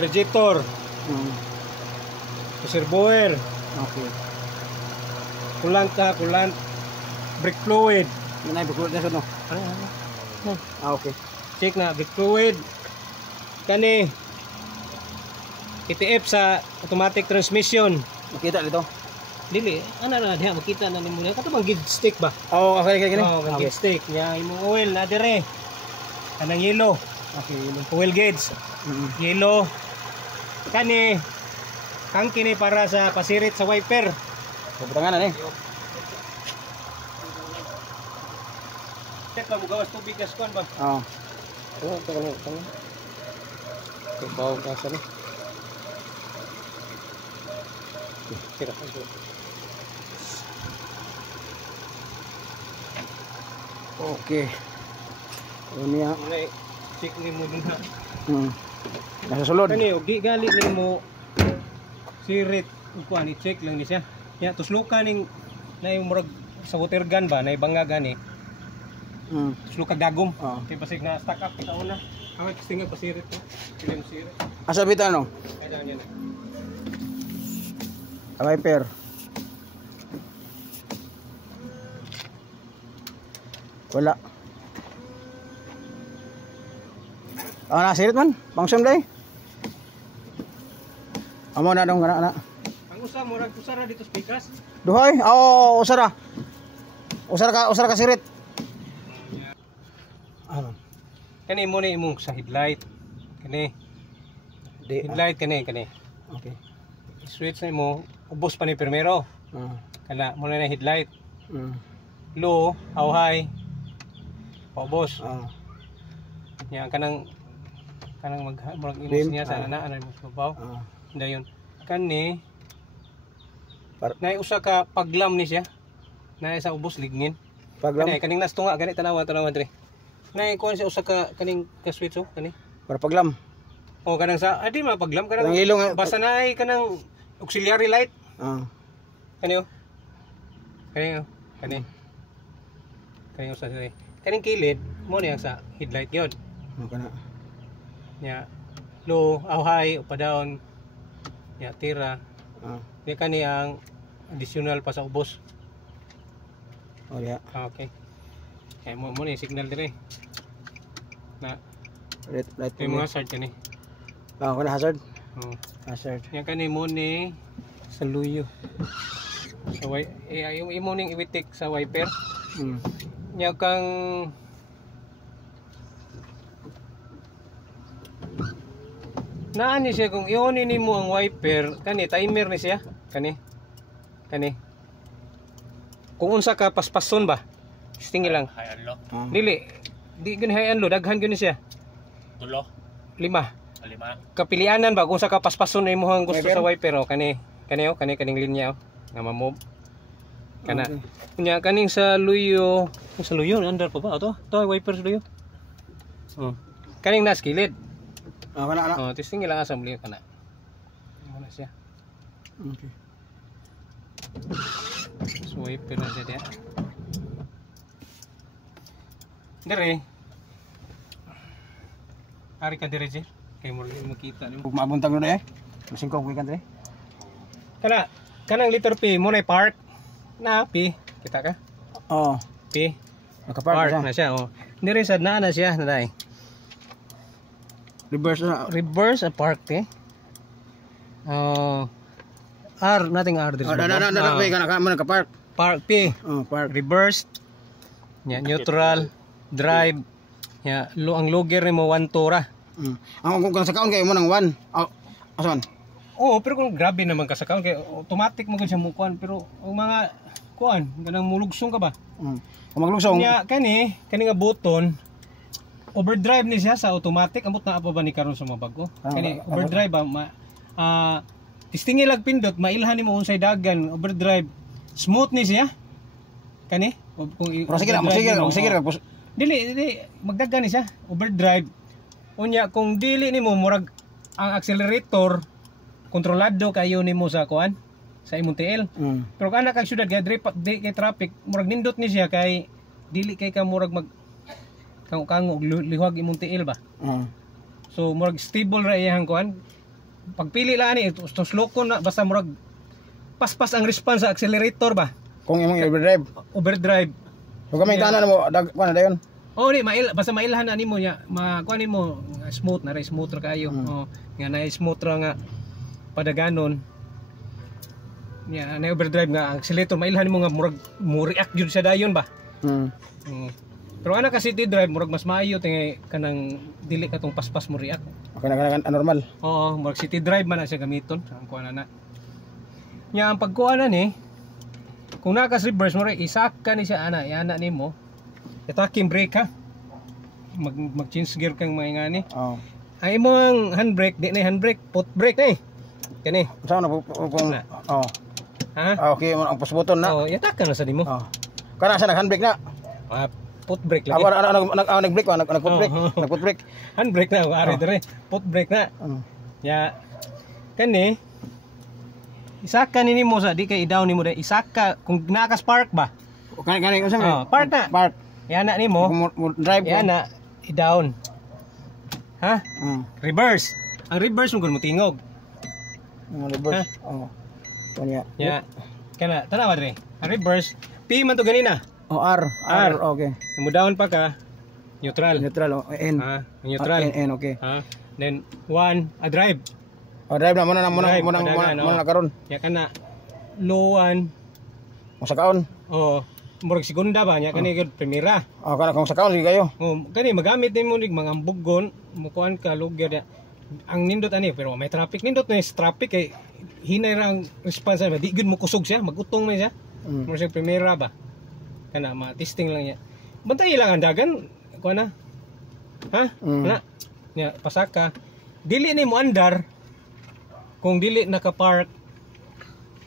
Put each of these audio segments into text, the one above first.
radiator, reservoir, Okay. kulant, brake fluid. Nanay bukod na no. Okay. Check na brake fluid. Kani ITF sa automatic transmission. Makita dito. Dili, ana na diha makita na nimo. Katong gid stick ba? Oh, okay gini. Oh, Okay. gid stick. Nya imong oil na dire. Kanang yellow. Okay. Oil gauge. Yellow. Kani kang kini para sa pasirit sa wiper. Butangan na ni. Check lang mo gawas tubig gas kon ba? Oh. Oh, tangan. Bawo ka sa ni. Tira. Okay. Ini ya. Mulai check ni mo dun ha. Nasa sulod. Kani og di gali nimo sirit kuan i-check lang ni siya. Ya tuslukan ning nay murag sa water gun ba nay banga gani. Tuslukag dagom. Kay pasig na stack up kita una. Away tingog pasirit to. Kini mo sirit. Asa bita no? Kaya yan. Wiper. Wala. Nasirit man. Pangsam day. Amo na dong kana. Ang usa murag usara dito speakers. Duhay. Oh, usara. Usara ka sirit. Kani mo ni imong sa headlight. Kani. Headlight kani. Okay. Switch na mo ubos pa ni primero. Kana mo na headlight. Low, how high? Paubos. Nya kanang murag imos niya sa ana mo sa babaw. Dayon. Kani nay usa ka paglam ni siya. Nay sa ubos lignin. Paglam. Kaning nastunga gani tanawa dre. Nay kuan siya usa ka kaning ka switch kani. Para paglam. O kanang sa adi mapaglam kanang ilong basta nay kanang auxiliary light. Kani o. Kani sa kaning kilid mo niya sa headlight gyud. Kana. Nya low, how high, up down. Nya tira. Ni kani ang additional pa sa ubos. Oh ya. Okay. Kaya mo ni signal dire. Na Light yung mga hazard kani. Kana hazard. Hazard. Nya kani mo ni sa luyo. Sa yung imo ning iwitik sa wiper. Nya kang naani siya kung i-on nimo ang wiper, kani timer ni siya. Kani. Kung unsa ka paspason ba? Stingi lang. High and low. Dili. Di gani high and low, daghan gyud ni siya. 5. 5. Kapilianan ba kung sa ka paspason na imong gusto sa wiper o kani kaning linya nga ma-move. Kana. Kunya kaning sa luyo under pa ba to? To wiper sa luyo. Kaning nas kilid. Kana. Testing lang asam liyo kana. Ano siya? Okay. So wiper na siya dia. Dire. Ari ka dire je. Kay mo makita nimo. Ug mabuntag no eh. Masingkog kan dire. Kanang letter P mo na park. Na P, kita ka? Oh, P. Nakapark na siya. Dire sad na siya na dai. Reverse park eh. R, nothing R. Nakapark. Park P. Park. Reverse. Neutral. Drive. Ang logger mo 1 tora. Ang kung sa kaon kay mo nang 1. Asan? Pero kung grabe naman ka sa kaon kay automatic mo gud siya mukuan pero ang mga kuan ganang mulugsong ka ba? Kung maglusong. Kani nga button overdrive ni siya sa automatic amot na pa ba ni karon sa mga bago? Kani overdrive ba tistingi lag pindot mailhan nimo unsay dagan overdrive smooth ni siya. Kani kung sige. Dili magdagan ni siya overdrive. Unya kung dili nimo murag ang accelerator kontrolado kayo nimo sa kuan sa imong TL. Pero kana kag syudad kay kay traffic murag nindot ni siya kay dili kay ka murag mag kango lihuag imong TL ba. So murag stable ra iyang kuan pagpili lang ni to slow ko na basta murag paspas ang response sa accelerator ba. Kung imong overdrive. Overdrive. Kung kamay tanan mo kuan na dayon. Oh, di basta mailhan na nimo nya, makuha nimo smooth na ray smooth ra kayo. Oh, nga na smooth ra nga padaganon. Ya, na overdrive nga ang accelerator mailhan nimo nga murag mo react gyud sa dayon ba. Pero ana ka city drive murag mas maayo tingay kanang dili ka tong paspas mo react. Kana normal. Oo, murag city drive man na siya gamiton ang kuha na. Nya ang pagkuha na ni kung nakas reverse mo ray isaka ni siya ana, iana nimo. Itaking brake ha. Mag-change gear kang mga ngani. Oo. Ang imong handbrake, di na handbrake, foot brake na eh. Kani. Saan na kung oh. Ha? Okay, ang push button na. Oh, yatakan na sa nimo. Oh. Kana sa nag-handbrake na. Foot brake lagi. Nag-brake ba? Nag-foot brake. Nag-foot brake. Handbrake na, ari dire. Foot brake na. Ya. Kani. Isaka ni nimo sa di kay i-down nimo dai. Isaka kung nakas park ba? Kani unsa? Park na. Park. Yan na nimo. Drive. Yan na i-down. Ha? Reverse. Ang reverse mo tingog. Reverse. Oh. Kanya. Ya. Kana tanawa dire. Ang reverse P man to ganina. Oh, R. Okay. Mo down pa ka. Neutral. Neutral. N. Ha? Neutral. N, okay. Ha? Then 1 drive. Oh, drive na muna karon. Ya kana low 1. Mo sa kaon. Oh, murag segunda ba nya kani gud primera. Oh, kana kung sa kaon sige kayo. Oh, kani magamit nimo nig mga ambugon, mukuan ka lugar ya. Ang nindot ani pero may traffic nindot na traffic kay hinay ra ang response ba di gud mo kusog siya, magutong man siya. Murag siya primera ba. Kana ma-testing lang niya. Bantay lang ang dagan kuan na. Ha? Na. Nya pasaka. Dili ni mo andar kung dili naka-park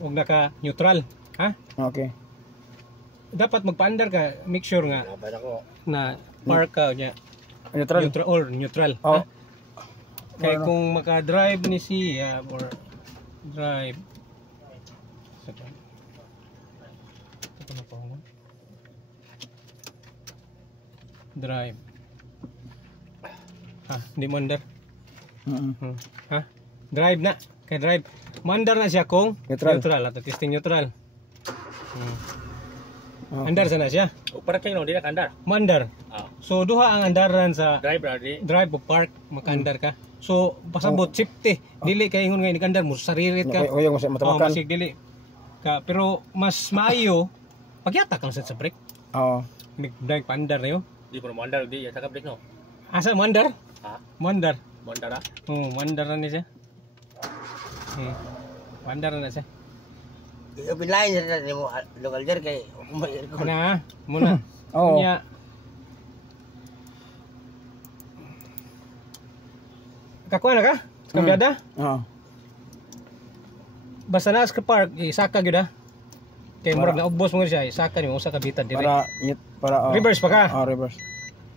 o naka-neutral. Ha? Okay. Dapat magpa-andar ka, make sure nga na park ka niya. Neutral. Neutral. Oh. Ha? Kaya kung maka-drive ni siya or drive drive. Ha, hindi mo andar. Ha? Drive na. Kaya drive. Mandar na siya kung neutral. At testing neutral. Andar sana siya. O para kayo no, di na andar. Mandar. So duha ang andaran sa drive o park makaandar ka. So pasabot safety. Dili kay ingon nga ikandar mo saririt ka. Oy mo sa matawakan. Masig dili ka pero mas maayo pagyatak lang sa brake. Oo. Drive paandar na yo. Di ko mo andar di ya sa brake no. Asa mandar? Ha? Mandar. Mandara. Oh, mandar na siya. Mandar na siya. Pinlain sa mo local jar kay Muna, muna. Oo. Kunya. Kakuha na ka? Kambyada? Oo. Basta na sa park, isaka gyud ha. Kay murag na ubos mo siya, isaka ni usa ka bitad dire. Para Reverse pa ka. reverse.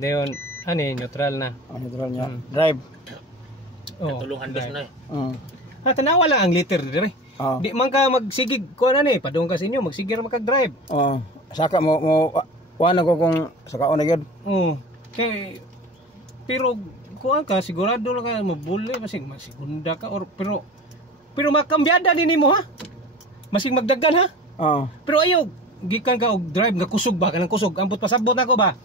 Dayon ani neutral na. Neutral niya. Drive. Oh. Tulungan dos na eh. Ha tanawa lang ang liter dire. Di man ka magsigig ko na ni, padung ka sa inyo, magsigig ra makag-drive. Oo. Saka mo kuan ako kung saka na gyud. Oo. Kay pero kuan ka sigurado lang ka mabuli masig masigunda ka or pero makambyada din nimo ha. Masig magdaggan ha. Oo. Pero ayo gikan ka og drive nga kusog ba kanang kusog ambot pasabot nako ba.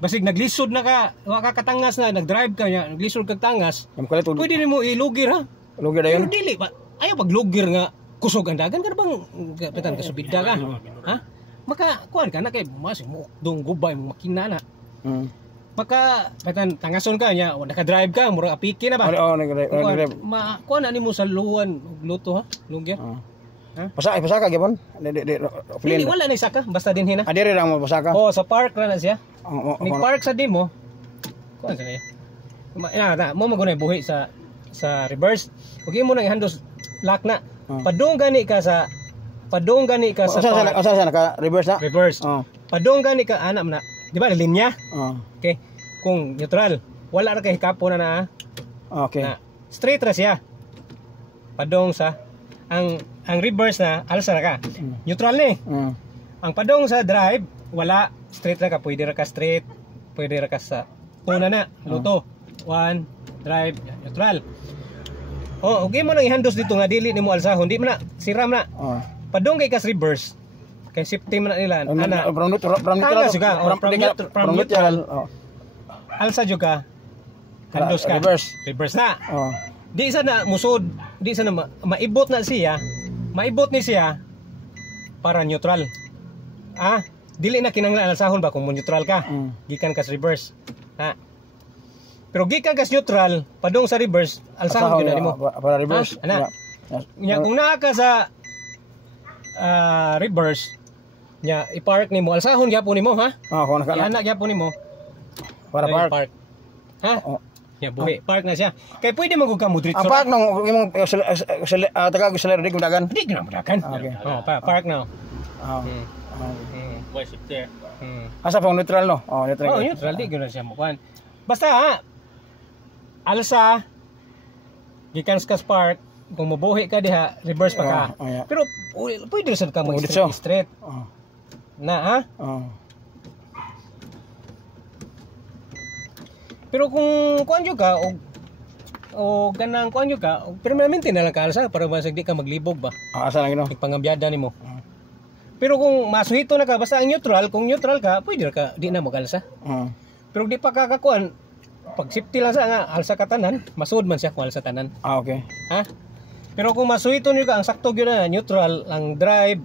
Basig naglisod na ka, wa ka katangas na nag-drive ka nya, naglisod kag tangas. Pwede nimo ilugir ha. Lugir dayon. Pero dili ba? Ayo paglugir nga kusog ang dagan ka bang kapitan ka subida ka. Ha? Maka kuan ka na kay mas dong gubay mo makina na. Maka patan tangason ka nya, naka-drive ka, mura apiki na ba? Oo, nag-drive. Kuan ani mo sa luwan luto ha, lugir. Pasaka gyapon. Dili wala na isaka, basta din hina. Adiri lang mo pasaka. Oh, sa park ra na siya. Oo. Ni park sa dimo. Kuan sa kaya. Mo magunay buhi sa reverse. Okay mo nang i-handos lock na. Padung gani ka sa park. Asa naka reverse na? Reverse. Padung gani ka ana na. Di ba linya? Okay. Kung neutral, wala ra kay hikapo na. Okay. Na straight ra siya. Padung sa ang reverse na alsa ra ka. Neutral ni. Ang padung sa drive, wala straight ra ka, pwede ra ka straight, pwede ra ka sa una na, luto. 1 drive neutral. Oh, okay mo nang ihandos dito nga dili nimo alsahon, di man na siram na. Oh. Padong kay kas reverse. Kay safety man na nila. Ana. From neutral. Tanga juga. From neutral. Oh. Alsa juga. Handos ka. Reverse na. Oh. Di isa na musod, di isa na maibot na siya. Maibot ni siya para neutral. Ah, dili na kinahanglan alsahon ba kung mo neutral ka. Gikan kas reverse. Ha. Pero gikan kas neutral, padong sa reverse, alsahon gyud na nimo. Para reverse. Ana. Nya kung naa ka sa reverse, nya i-park nimo, alsahon gyapon nimo ha. Kung naka. Ana gyapon nimo. Para park. Ha? Ya buhi, park na siya. Kay pwede magug ka mo dito. Ang park nung imong taga accelerate di kudagan. Di gyud madakan. Okay. Oh, park now. Boy, safety. Asa pang neutral no? Oh, neutral. Oh, neutral di gyud na siya mo kuan. Basta ha, alsa gikan sa park kung mabuhi ka diha reverse pa ka. Yeah. Pero pwede sad ka mo straight. Na ha? Pero kung kuan jud ka o ganang kuan jud ka, permanente na lang ka alsa para basig di ka maglibog ba. Asa lang ino. Panggambyada nimo. Pero kung masuhito na ka basta ang neutral, kung neutral ka, pwede ka di na magalsa. Pero di pa kakakuan pag safety lang sa nga alsa ka tanan, masud man siya kung alsa tanan. Okay. Ha? Pero kung masuhito niyo ka ang sakto gyud na neutral, ang drive,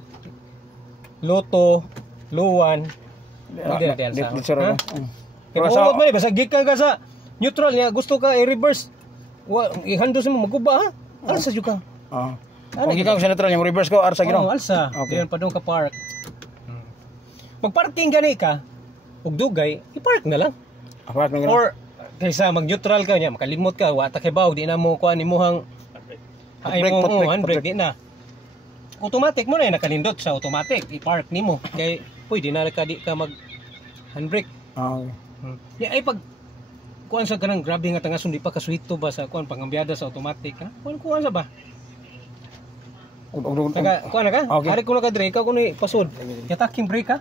loto, luwan, pwede na alsa. Ha? Pero sa man basta gikan ka sa neutral niya, gusto ka i-reverse. Ihandos mo maguba ha. Alsa jud ka. Kung gikan sa neutral yung reverse ko arsa gino. Alsa. Okay. Diyan padung ka park. Pag-parking gani ka, ug dugay, i-park na lang. Park na gino. Or kaysa mag-neutral ka niya, makalimot ka, wa ta kay baw, di na mo kuan imuhang handbrake di na. Automatic mo na nakalindot sa automatic, i-park nimo. Kay pwede na ka di ka mag handbrake. Ya ay pag kuan sa kanang grabe nga tangason di pa kasuhito ba sa kuan pangambyada sa automatic ha? Kuan sa ba? Kuan na ka? Okay. Ari ko na ka dre, ikaw kuno pasod. Yataking brake ka?